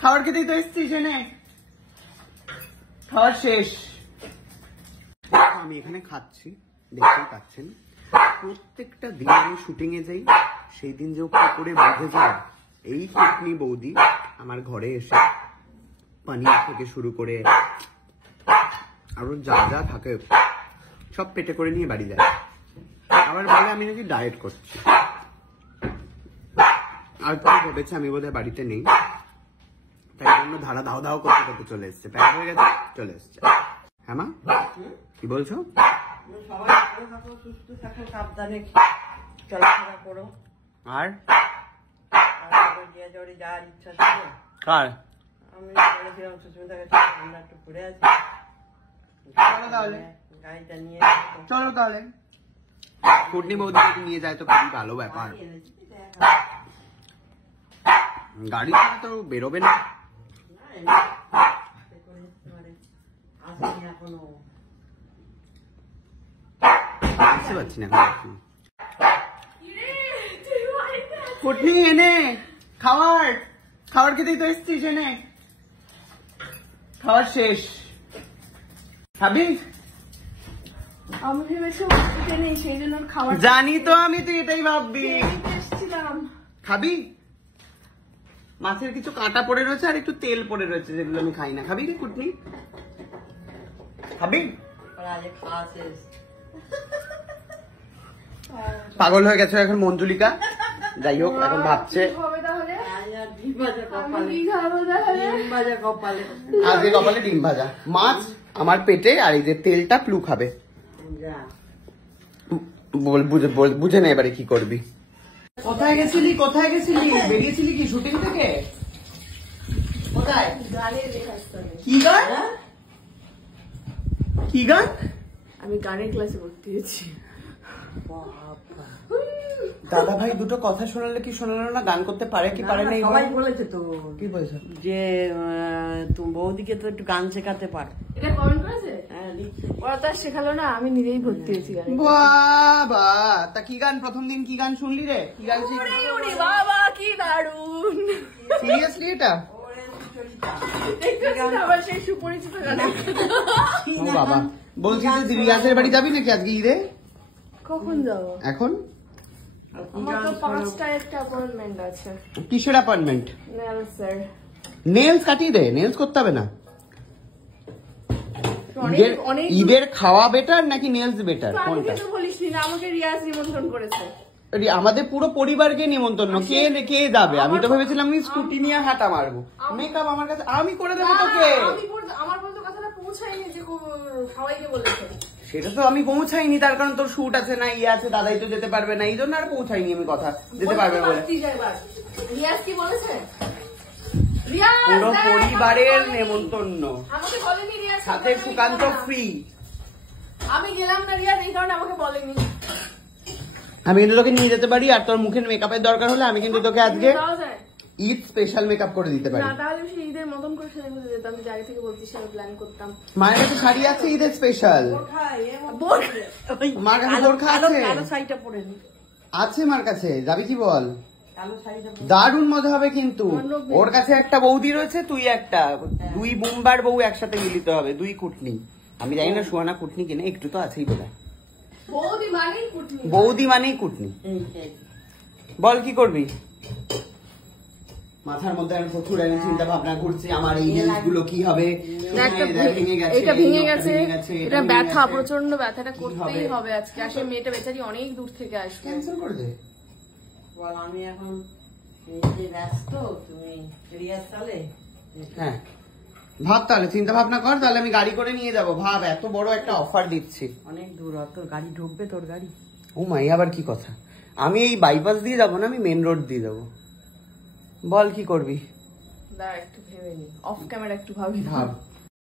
খাবার খেতেই তো এসছিস, এনে খাওয়ার শেষ। আমি এখানে খাচ্ছি, দেখতেই পাচ্ছেন। প্রত্যেকটা দিন আমি শুটিং এ যাই, সেই দিন যে পুকুরে বেঁধে যায় এই কুটনি বৌদি আমার ঘরে এসে পানির থেকে শুরু করে আরো যা যা থাকে সব পেটে করে নিয়ে বাড়ি যায়। আবার বলে আমি নাকি ডায়েট করছি। আর তো ভেবেছে আমি বোধহয় বাড়িতে নেই, তাই জন্য ধারা দাও দাও করতে করতে চলে এসছে, প্যাক হয়ে গেছে, চলে এসছে। হ্যাঁ মা, কি বলছো? সবাই ভালো থাকো, সুস্থ থাকো, সাবধানে চলাফেরা করো। আর যাওয়ার ইচ্ছা ছিল, কার? আমি বলেছিলাম সুস্মিতাকে আমরা একটু ঘুরে আসি। চলো তাহলে, গাড়িটা নিয়ে চলো তাহলে। কুটনি বৌদিকে নিয়ে যায় তো খুবই ভালো ব্যাপার। গাড়ি ছাড়া তো বেরোবে না। এখনো বুঝতে পারছি না কুটনি এনে খাবার খাবার খেতেই তো এসছিস, এনে খাওয়ার শেষ। খাবি? আমি ভেবেছি নেই, সেই জন্য খাবার জানি তো, আমি তো এটাই ভাববি। খাবি? মাছের কিছু কাঁটা পড়ে রয়েছে আর একটু তেল পড়ে রয়েছে, যেগুলো আমি খাই না। খাবি রে কুটনি? খাবি? খাওয়া শেষ। পাগল হয়ে গেছে এখন মঞ্জুলিকা। যাই হোক, এখন ভাবছে আজকে কপালে ডিম ভাজা, মাছ আমার পেটে, আর এই যে তেলটা প্লু খাবে। বুঝে নে এবারে কি করবি। কোথায় গেছিলি, কোথায় গেছিলি? বেরিয়েছিলি কি শুটিং থেকে? কোথায়? কি গান? কি গান? আমি গানের ক্লাসে ভর্তি হয়েছি। দাদা ভাই দুটো কথা শোনালে কি শোনালো না? গান করতে পারে কি পারে না? সবাই বলেছে তো। কি বলছো? যে তুমি বৌদিকে তো একটু গান শেখাতে পারো। এটা কমেন্ট করেছে? হ্যাঁ, ওরা তো আর শেখালো না, আমি নিজেই ভর্তি হয়েছি গানে। বাবা, তা কি গান প্রথম দিন কি গান শুনলি রে? কি গান শিখলি? ওরে বাবা কি দারুণ! সিরিয়াসলি এটা? আবার সেই সুপরিচিত গান। ও বাবা, বলছি যে রিয়াজের বাড়ি যাবি নাকি আজকে ঈদে? কখন যাবো? এখন আমার তো 5টায় একটা অ্যাপয়েন্টমেন্ট আছে। কিসের অ্যাপয়েন্টমেন্ট? স্যার নেলস কাটিয়ে দে, নেলস করতে হবে না। অনেক ঈদের খাওয়া বেটার নাকি নেলস বেটার? কোনটা? তো বলিস না, আমাকে রিয়াজ নিমন্ত্রণ করেছে। আমাদের পুরো পরিবারকে নিমন্ত্রণ। কে কে যাবে? আমি তো ভেবেছিলাম আমি স্কুটি নিয়ে হাঁটা মারবো। মেকআপ আমার কাছে, আমি করে দেবো তোকে। আমার পর্যন্ত কথাটা পৌঁছায়নি যে সবাইকে বলেছে। সেটা তো আমি পৌঁছাইনি, তার কারণ তোর শুট আছে না, ইয়ে আছে, দাদাই তো যেতে পারবে না, এই জন্য আর পৌঁছাইনি আমি কথা। যেতে পারবে বলে রিয়াজ কি বলেছে? পুরো পরিবারের নেমন্তন্ন, আমাকে বলেনি রিয়াজ, সাথে সুকান্ত ফ্রি। আমি গেলাম না রিয়াজ, এই কারণে আমাকে বলেনি। আমি কিন্তু তোকে নিয়ে যেতে পারি, আর তোর মুখের মেকআপের দরকার হলে আমি কিন্তু তোকে আজকে ঈদ স্পেশাল মেকআপ করে দিতে পারি। না তাহলে আমি ঈদের মতন করে সেরে গুজে যেতাম, আমি আগে থেকে বলছি, সেটা প্ল্যান করতাম। মায়ের কাছে শাড়ি আছে ঈদের স্পেশাল, মার কাছে বোরখা আছে, আছে মার কাছে। যাবি কি বল? দারুণ মজা হবে কিন্তু। ওর কাছে একটা বৌদি রয়েছে, তুই একটা, দুই বুম্বার বউ একসাথে মিলিত হবে, দুই কুটনি। আমি জানি না সুহানা কুটনি কিনা, একটু তো আছেই বোধ হয়। বৌদি মানেই কুটনি। বল কি করবি? মাথার মধ্যে আমি প্রচুর চিন্তা ভাবনা করছি, আমার এই জিনিসগুলো কি হবে। এটা ভেঙে গেছে, এটা ব্যথা, প্রচন্ড ব্যথাটা করতেই হবে আজকে। আসলে মেয়েটা বেচারি অনেক দূর থেকে আসবে। ক্যান্সেল করে দে। বল আমি এখন ব্যস্ত, তুমি রিয়াজ চলে। হ্যাঁ ভাব, তাহলে চিন্তা ভাবনা কর, তাহলে আমি গাড়ি করে নিয়ে যাবো। ভাব, এত বড় একটা অফার দিচ্ছি। অনেক দূর, তোর গাড়ি ঢুকবে? তোর গাড়ি? ও মাই, আবার কি কথা? আমি এই বাইপাস দিয়ে যাবো না, আমি মেন রোড দিয়ে যাবো। বল কি করবি? দাঁড়া একটু ভেবে নি, অফ ক্যামেরা একটু ভাবি। ভাব।